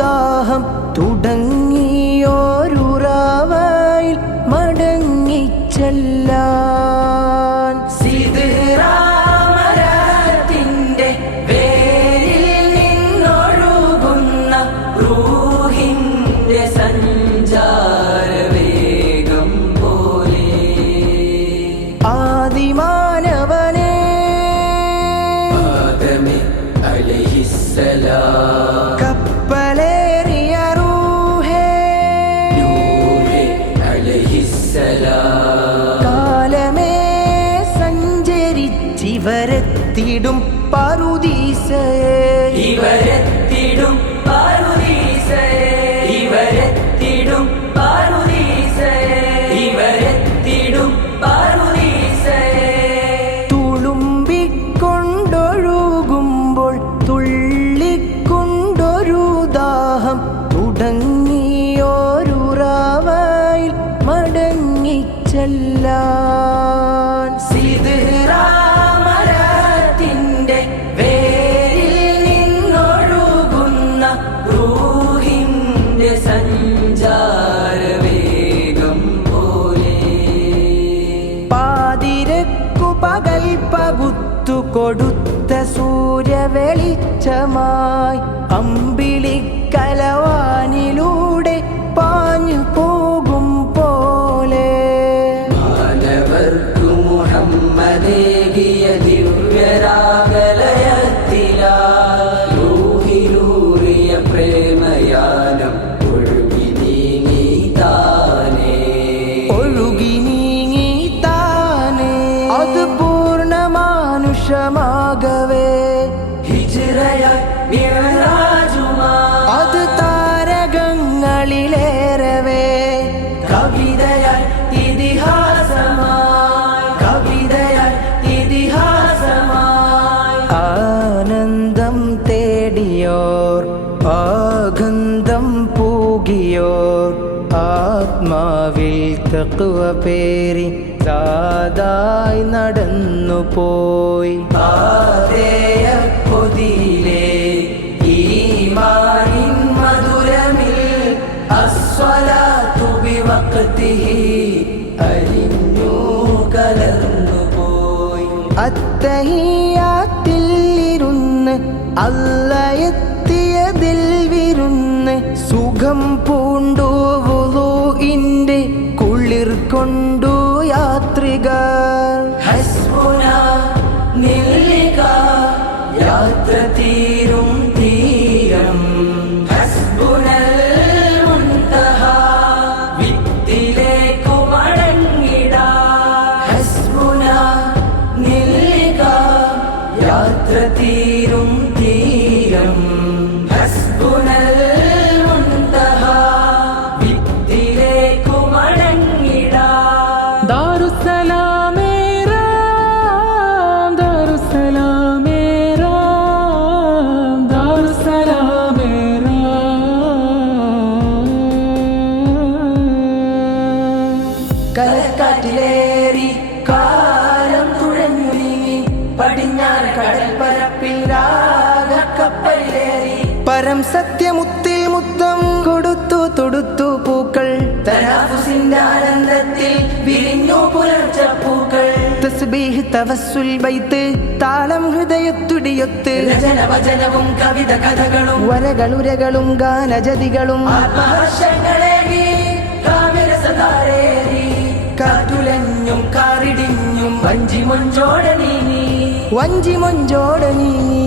ദാഹം തുടങ്ങിയോരുറാവയിൽ മടങ്ങിച്ചെല്ലാൻ സിദ്റാമരത്തിന്റെ വേരിൽ നിന്നൊഴുകുന്ന റൂഹിന്റെ സഞ്ചാരവേഗം പോലെ ആദിമാനവനേ ആദമേ അലൈഹിസ്സലാം കപ്പലേറിയ റൂഹേ നൂഹേ അലൈഹിസ്സലാം കാലമേ സഞ്ചരിച്ചിവരെത്തിടും പറുദീസയെ ഇവരെത്തിടും പറുദീസയെ ഇവരെത്തിടും പറുദീസയെ ഇവരെത്തിടും പറുദീസയെ തുളുമ്പിക്കൊണ്ടൊഴുകുമ്പോൾ തുള്ളിക്കൊണ്ടൊരു ദാഹം തുടങ്ങിയോരുറാവയിൽ മടങ്ങിച്ചെല്ലാൻ സിദ്റാമരത്തിന്റെ വേരിൽ നിന്നൊഴുകുന്ന റൂഹിന്റെ സഞ്ചാരവേഗം പോലെ പാതിരക്കു പകൽ പകുത്തു കൊടുത്ത സൂര്യവെളിച്ചമായി അമ്പിളിക്കലവാനിലൂടെ പാഞ്ഞു പോകും പോലെ മാനവർക്കു മുഹമ്മദേകിയ ദിവ്യരാഗലയത്തിലായി റൂഹിലൂറിയ പ്രേമയാനം ഒഴുകി നീങ്ങി താനേ ഒഴുകി നീങ്ങി താനേ അത് പൂർണ്ണമാനുഷമാകവേ ഹിജ്റയായി മിഅ്റാജുമായി അത് താരകങ്ങളിലേറവേ കവിതയായി ഇതിഹാസമായി കവിതയായി ഇതിഹാസമായി ആനന്ദം തേടിയോർ ആഗന്ധം പൂകിയോർ ആത്മാവിൽ തഖ്വ പേരി സാദായി നടന്നുപോയി ആദേയ കൊതിയിലെ ഈമാനിൻ മധുരമിൽ അസ്വലാത്തു ബിവഖ്തിഹി അലിഞ്ഞു കലർന്നുപോയി അത്തഹിയാത്തിൽ ഇരുന്ന് അല്ലയെത്തിയതിൽ വിരുന്ന് സുഖം പൂണ്ടു വുളൂഇന്റെ കുളിർ കൊണ്ടു യാത്രികർ ഹസ്ബുന നില്ലിക യാത്ര തീരും തീരം ഹസ്ബുനൽ മുൻതഹ വിത്തിലേക്കു മടങ്ങിടാം ഹസ്ബുന നില്ലിക യാത്ര തീരും തീരം ഹസ്ബുനൽ മുൻതഹ വിത്തിലേക്കു മടങ്ങിടാം ദാറുസ്സലാമേരാ ദാറുസ്സലാമേരാ ദാറുസ്സലാമേരാ കലക്കാറ്റിലേറി കാലം തുഴഞ്ഞു നീങ്ങി പടിഞ്ഞാറ് കടൽ പരപ്പിൽ രാഗക്കപ്പലിലേറി പരം സത്യമുത്തിൽ മുത്തം കൊടുത്തു തൊടുത്തു പൂക്കൾ തനാഫുസിന്റെ ആനന്ദത്തിൽ വിരിഞ്ഞു പുലർച്ചപ്പൂക്കൾ തസ്ബീഹ് തവസ്സുൽ ബൈത്ത് താളം ഹൃദയത്തുടിയൊത്ത് രചനവചനവും കവിത കഥകളും വരകളുരകളും ഗാനജതികളും ആത്മഹർഷങ്ങളേകി കാവ്യരസധാരേറി കാറ്റുലഞ്ഞും കാറിടിഞ്ഞും വഞ്ചി മൊഞ്ചോടെ നീങ്ങി വഞ്ചി മൊഞ്ചോട നീങ്ങി